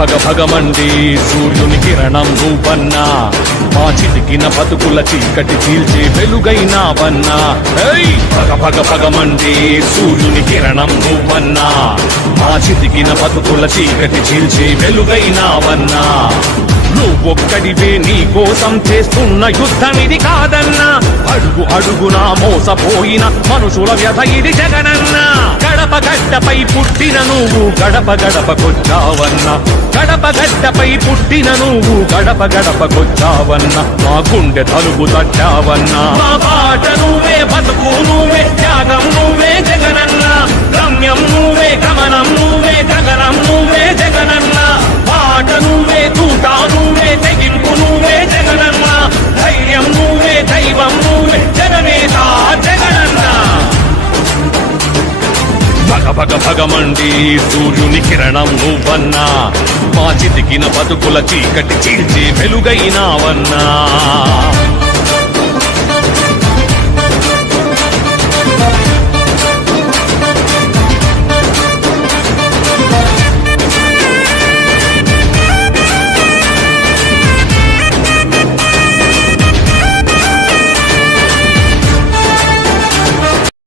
భగ భగమండి సూర్యుని కిరణం నువ్వన్నా, మా చితికిన బతుకుల చీకటి చీల్చే వెలుగైనావన్నా. భగ భగ భగమండి సూర్యుని కిరణం నువ్వన్నా, మా చితికిన బతుకుల చీకటి చీల్చే వెలుగైనావన్నా. నువ్వొక్కడివే నీ కోసం చేస్తున్న యుద్ధం ఇది కాదన్నా, అడుగు అడుగునా మోసపోయిన మనుషుల వ్యధ ఇది జగనన్నా. గడప గడ్డపై పుట్టిన నువ్వు గడప గడపకొచ్చావన్నా, గడప గడ్డపై పుట్టిన నువ్వు గడప గడపకొచ్చావన్నా. మా గుండె తలుపు తట్టావన్నా, మా పాట నువ్వే, బతుకు నువ్వే, త్యాగం నువ్వే జగనన్నా. గమ్యం నువ్వే, గమనం నువ్వే, గగనం నువ్వే జగనన్నా. పాట నువ్వే, తూట నువ్వే, తెగింపు నువ్వే జగనన్నా. ధైర్యం నువ్వే, దైవం నువ్వే, జగనేత జగనన్నా. భగ భగ భగమండి సూర్యుని కిరణం నువ్వన్నా, మా చితికిన బతుకుల చీకటి చీల్చే వెలుగైనావన్నా.